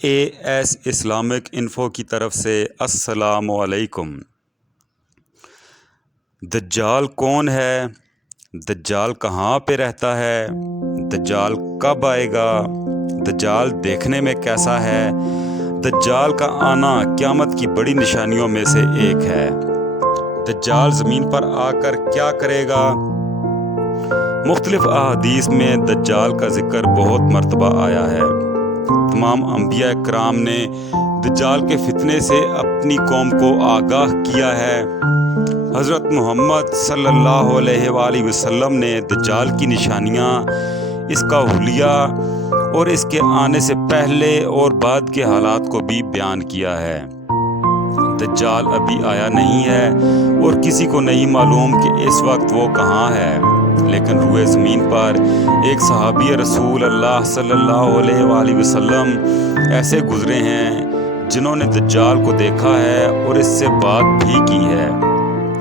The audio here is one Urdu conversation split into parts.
AS اسلامک انفو کی طرف سے السلام علیکم۔ دجال کون ہے؟ دجال کہاں پہ رہتا ہے؟ دجال کب آئے گا؟ دجال دیکھنے میں کیسا ہے؟ دجال کا آنا قیامت کی بڑی نشانیوں میں سے ایک ہے۔ دجال زمین پر آ کر کیا کرے گا؟ مختلف احادیث میں دجال کا ذکر بہت مرتبہ آیا ہے۔ تمام انبیاء کرام نے دجال کے فتنے سے اپنی قوم کو آگاہ کیا ہے۔ حضرت محمد صلی اللہ علیہ وآلہ وسلم نے دجال کی نشانیاں، اس کا حلیہ اور اس کے آنے سے پہلے اور بعد کے حالات کو بھی بیان کیا ہے۔ دجال ابھی آیا نہیں ہے اور کسی کو نہیں معلوم کہ اس وقت وہ کہاں ہے، لیکن روئے زمین پر ایک صحابی رسول اللہ صلی اللہ علیہ وآلہ وسلم ایسے گزرے ہیں جنہوں نے دجال کو دیکھا ہے اور اس سے بات بھی کی ہے۔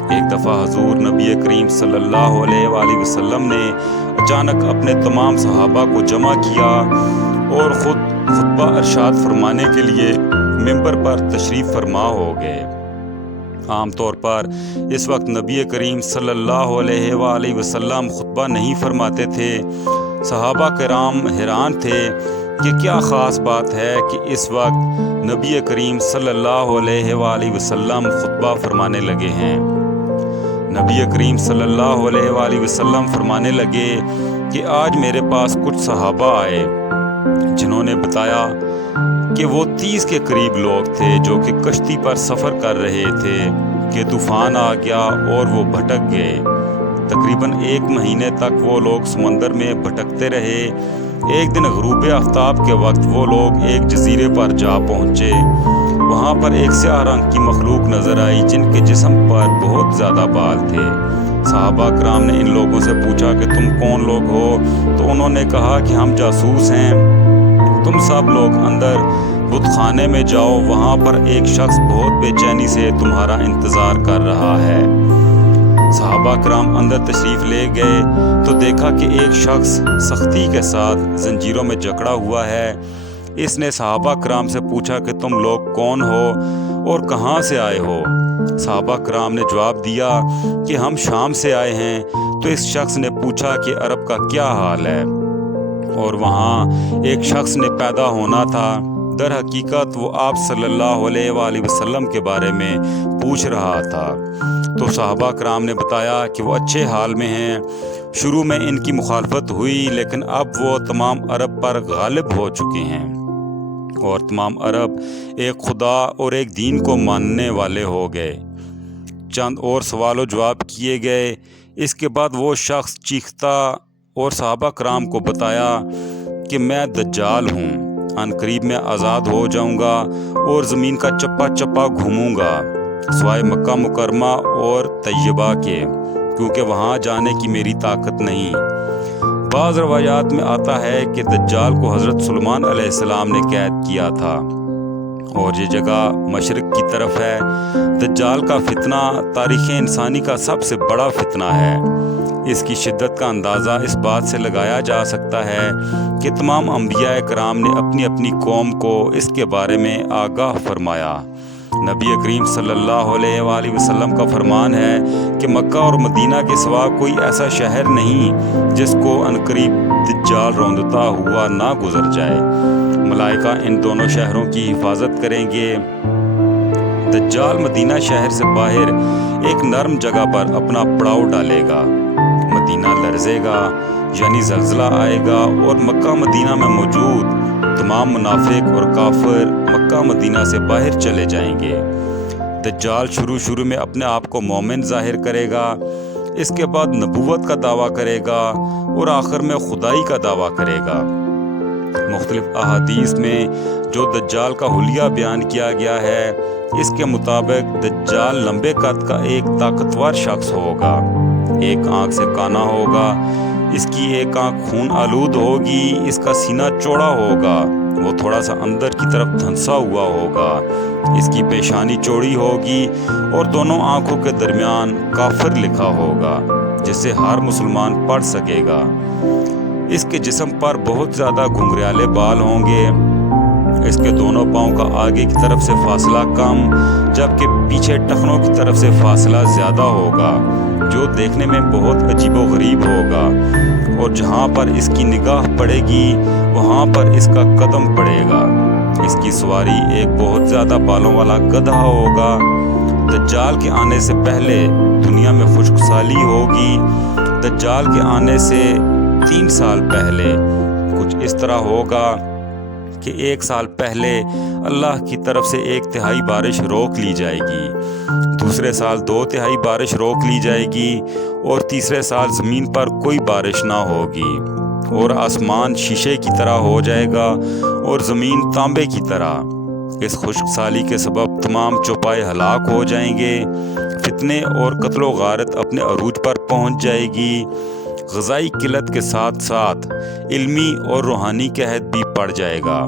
ایک دفعہ حضور نبی کریم صلی اللہ علیہ وآلہ وسلم نے اچانک اپنے تمام صحابہ کو جمع کیا اور خود خطبہ ارشاد فرمانے کے لیے ممبر پر تشریف فرما ہو گئے۔ عام طور پر اس وقت نبی کریم صلی اللہ علیہ وآلہ وسلم خطبہ نہیں فرماتے تھے۔ صحابہ کرام حیران تھے کہ کیا خاص بات ہے کہ اس وقت نبی کریم صلی اللہ علیہ وآلہ وسلم خطبہ فرمانے لگے ہیں۔ نبی کریم صلی اللہ علیہ وآلہ وسلم فرمانے لگے کہ آج میرے پاس کچھ صحابہ آئے جنہوں نے بتایا کہ وہ 30 کے قریب لوگ تھے جو کہ کشتی پر سفر کر رہے تھے کہ طوفان آ گیا اور وہ بھٹک گئے۔ تقریباً 1 مہینے تک وہ لوگ سمندر میں بھٹکتے رہے۔ ایک دن غروب آفتاب کے وقت وہ لوگ ایک جزیرے پر جا پہنچے۔ وہاں پر ایک سیاہ رنگ کی مخلوق نظر آئی جن کے جسم پر بہت زیادہ بال تھے۔ صحابہ کرام نے ان لوگوں سے پوچھا کہ تم کون لوگ ہو؟ تو انہوں نے کہا کہ ہم جاسوس ہیں۔ تم سب لوگ اندر بت خانے میں جاؤ، وہاں پر ایک شخص بہت بے چینی سے تمہارا انتظار کر رہا ہے۔ صحابہ کرام اندر تشریف لے گئے تو دیکھا کہ ایک شخص سختی کے ساتھ زنجیروں میں جکڑا ہوا ہے۔ اس نے صحابہ کرام سے پوچھا کہ تم لوگ کون ہو اور کہاں سے آئے ہو؟ صحابہ کرام نے جواب دیا کہ ہم شام سے آئے ہیں۔ تو اس شخص نے پوچھا کہ عرب کا کیا حال ہے؟ اور وہاں ایک شخص نے پیدا ہونا تھا۔ در حقیقت وہ آپ صلی اللہ علیہ وآلہ وسلم کے بارے میں پوچھ رہا تھا۔ تو صحابہ کرام نے بتایا کہ وہ اچھے حال میں ہیں۔ شروع میں ان کی مخالفت ہوئی لیکن اب وہ تمام عرب پر غالب ہو چکے ہیں اور تمام عرب ایک خدا اور ایک دین کو ماننے والے ہو گئے۔ چند اور سوال و جواب کیے گئے۔ اس کے بعد وہ شخص چیختا اور صحابہ کرام کو بتایا کہ میں دجال ہوں، ان قریب میں آزاد ہو جاؤں گا اور زمین کا چپا چپا گھوموں گا سوائے مکہ مکرمہ اور طیبہ کے، کیونکہ وہاں جانے کی میری طاقت نہیں۔ بعض روایات میں آتا ہے کہ دجال کو حضرت سلیمان علیہ السلام نے قید کیا تھا اور یہ جگہ مشرق کی طرف ہے۔ دجال کا فتنہ تاریخ انسانی کا سب سے بڑا فتنہ ہے۔ اس کی شدت کا اندازہ اس بات سے لگایا جا سکتا ہے کہ تمام انبیاء کرام نے اپنی اپنی قوم کو اس کے بارے میں آگاہ فرمایا۔ نبی کریم صلی اللہ علیہ وآلہ وسلم کا فرمان ہے کہ مکہ اور مدینہ کے سوا کوئی ایسا شہر نہیں جس کو عنقریب دجال روندتا ہوا نہ گزر جائے۔ ملائکہ ان دونوں شہروں کی حفاظت کریں گے۔ دجال مدینہ شہر سے باہر ایک نرم جگہ پر اپنا پڑاؤ ڈالے گا۔ مدینہ لرزے گا یعنی زلزلہ آئے گا اور مکہ مدینہ میں موجود تمام منافق اور کافر مکہ مدینہ سے باہر چلے جائیں گے۔ دجال شروع میں اپنے آپ کو مومن ظاہر کرے گا، اس کے بعد نبوت کا دعویٰ کرے گا اور آخر میں خدائی کا دعویٰ کرے گا۔ مختلف احادیث میں جو دجال کا حلیہ بیان کیا گیا ہے، اس کے مطابق دجال لمبے قد کا ایک طاقتور شخص ہوگا، ایک آنکھ سے کانا ہوگا، اس کی ایک آنکھ خون آلود ہوگی، اس کا سینہ چوڑا ہوگا، وہ تھوڑا سا اندر کی طرف دھنسا ہوا ہوگا، اس کی پیشانی چوڑی ہوگی اور دونوں آنکھوں کے درمیان کافر لکھا ہوگا جسے ہر مسلمان پڑھ سکے گا۔ اس کے جسم پر بہت زیادہ گھنگریالے بال ہوں گے۔ اس کے دونوں پاؤں کا آگے کی طرف سے فاصلہ کم جبکہ پیچھے ٹخنوں کی طرف سے فاصلہ زیادہ ہوگا، جو دیکھنے میں بہت عجیب و غریب ہوگا، اور جہاں پر اس کی نگاہ پڑے گی وہاں پر اس کا قدم پڑے گا۔ اس کی سواری ایک بہت زیادہ بالوں والا گدھا ہوگا۔ دجال کے آنے سے پہلے دنیا میں خشک سالی ہوگی۔ دجال کے آنے سے 3 سال پہلے کچھ اس طرح ہوگا کہ 1 سال پہلے اللہ کی طرف سے 1/3 بارش روک لی جائے گی، دوسرے سال 2/3 بارش روک لی جائے گی، اور تیسرے سال زمین پر کوئی بارش نہ ہوگی، اور آسمان شیشے کی طرح ہو جائے گا اور زمین تانبے کی طرح۔ اس خشک سالی کے سبب تمام چوپائے ہلاک ہو جائیں گے، فتنے اور قتل و غارت اپنے عروج پر پہنچ جائے گی، غذائی قلت کے ساتھ ساتھ علمی اور روحانی قحط بھی پڑ جائے گا،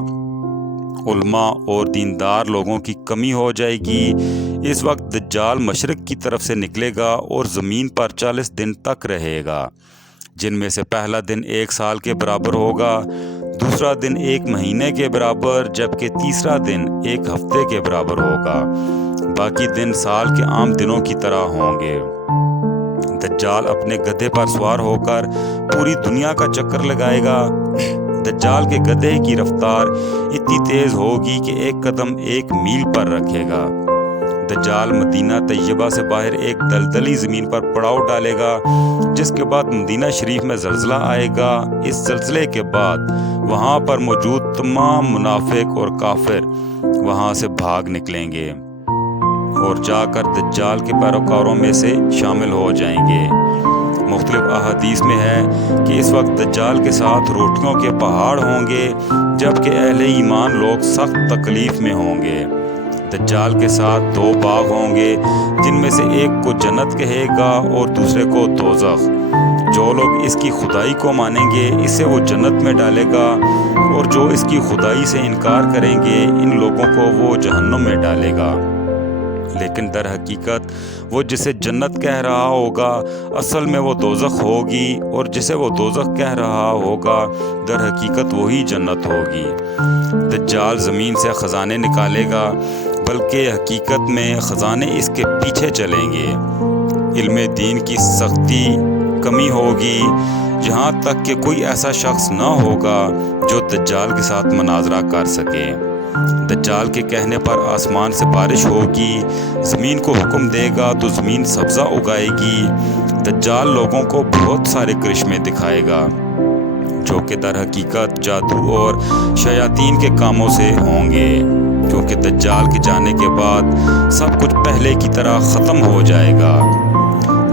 علماء اور دیندار لوگوں کی کمی ہو جائے گی۔ اس وقت دجال مشرق کی طرف سے نکلے گا اور زمین پر 40 دن تک رہے گا، جن میں سے پہلا دن 1 سال کے برابر ہوگا، دوسرا دن 1 مہینے کے برابر، جبکہ تیسرا دن 1 ہفتے کے برابر ہوگا، باقی دن سال کے عام دنوں کی طرح ہوں گے۔ دجال اپنے گدھے پر سوار ہو کر پوری دنیا کا چکر لگائے گا۔ دجال کے گدھے کی رفتار اتنی تیز ہوگی کہ 1 قدم 1 میل پر رکھے گا۔ دجال مدینہ طیبہ سے باہر ایک دلدلی زمین پر پڑاؤ ڈالے گا، جس کے بعد مدینہ شریف میں زلزلہ آئے گا۔ اس زلزلے کے بعد وہاں پر موجود تمام منافق اور کافر وہاں سے بھاگ نکلیں گے اور جا کر دجال کے پیروکاروں میں سے شامل ہو جائیں گے۔ مختلف احادیث میں ہے کہ اس وقت دجال کے ساتھ روٹیوں کے پہاڑ ہوں گے، جبکہ اہل ایمان لوگ سخت تکلیف میں ہوں گے۔ دجال کے ساتھ 2 باغ ہوں گے، جن میں سے ایک کو جنت کہے گا اور دوسرے کو دوزخ۔ جو لوگ اس کی خدائی کو مانیں گے اسے وہ جنت میں ڈالے گا، اور جو اس کی خدائی سے انکار کریں گے ان لوگوں کو وہ جہنم میں ڈالے گا۔ لیکن در حقیقت وہ جسے جنت کہہ رہا ہوگا اصل میں وہ دوزخ ہوگی، اور جسے وہ دوزخ کہہ رہا ہوگا در حقیقت وہی جنت ہوگی۔ دجال زمین سے خزانے نکالے گا، بلکہ حقیقت میں خزانے اس کے پیچھے چلیں گے۔ علم دین کی سختی کمی ہوگی، یہاں تک کہ کوئی ایسا شخص نہ ہوگا جو دجال کے ساتھ مناظرہ کر سکے۔ دجال کے کہنے پر آسمان سے بارش ہوگی، زمین کو حکم دے گا تو زمین سبزہ اگائے گی۔ دجال لوگوں کو بہت سارے کرشمے دکھائے گا، جو کہ در حقیقت جادو اور شیاطین کے کاموں سے ہوں گے، کیونکہ دجال کے جانے کے بعد سب کچھ پہلے کی طرح ختم ہو جائے گا۔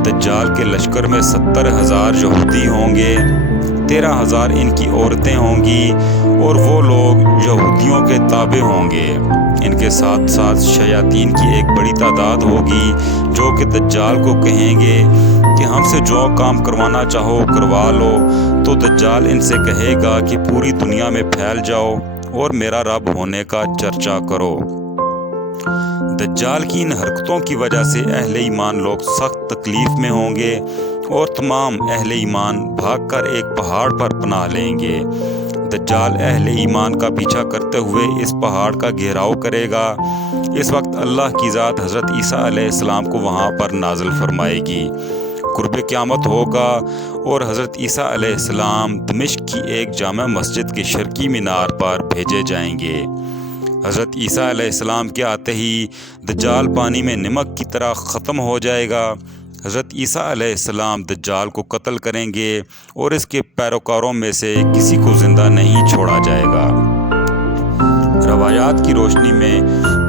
دجال کے لشکر میں 70,000 یہودی ہوں گے، 13,000 ان کی عورتیں ہوں گی، اور وہ لوگ یہودیوں کے تابع ہوں گے۔ ان کے ساتھ ساتھ شیاطین کی ایک بڑی تعداد ہوگی، جو کہ دجال کو کہیں گے کہ ہم سے جو کام کروانا چاہو کروا لو۔ تو دجال ان سے کہے گا کہ پوری دنیا میں پھیل جاؤ اور میرا رب ہونے کا چرچا کرو۔ دجال کی ان حرکتوں کی وجہ سے اہل ایمان لوگ سخت تکلیف میں ہوں گے، اور تمام اہل ایمان بھاگ کر ایک پہاڑ پر پناہ لیں گے۔ دجال اہل ایمان کا پیچھا کرتے ہوئے اس پہاڑ کا گھیراؤ کرے گا۔ اس وقت اللہ کی ذات حضرت عیسیٰ علیہ السلام کو وہاں پر نازل فرمائے گی۔ قرب قیامت ہوگا اور حضرت عیسیٰ علیہ السلام دمشق کی ایک جامع مسجد کے شرقی مینار پر بھیجے جائیں گے۔ حضرت عیسیٰ علیہ السلام کے آتے ہی دجال پانی میں نمک کی طرح ختم ہو جائے گا۔ حضرت عیسیٰ علیہ السلام دجال کو قتل کریں گے اور اس کے پیروکاروں میں سے کسی کو زندہ نہیں چھوڑا جائے گا۔ روایات کی روشنی میں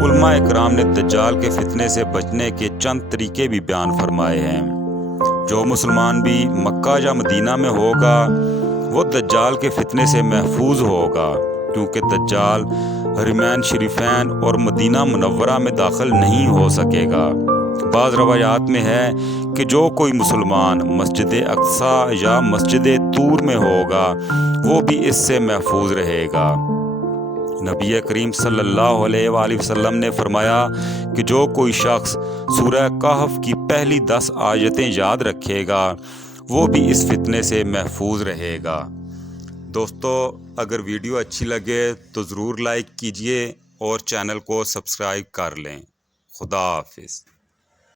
علماء اکرام نے دجال کے فتنے سے بچنے کے چند طریقے بھی بیان فرمائے ہیں۔ جو مسلمان بھی مکہ یا مدینہ میں ہوگا وہ دجال کے فتنے سے محفوظ ہوگا، کیونکہ دجال حرمین شریفین اور مدینہ منورہ میں داخل نہیں ہو سکے گا۔ بعض روایات میں ہے کہ جو کوئی مسلمان مسجد اقصی یا مسجد طور میں ہوگا وہ بھی اس سے محفوظ رہے گا۔ نبی کریم صلی اللہ علیہ وآلہ وسلم نے فرمایا کہ جو کوئی شخص سورہ کہف کی پہلی 10 آیتیں یاد رکھے گا وہ بھی اس فتنے سے محفوظ رہے گا۔ دوستو اگر ویڈیو اچھی لگے تو ضرور لائک کیجئے اور چینل کو سبسکرائب کر لیں۔ خدا حافظ۔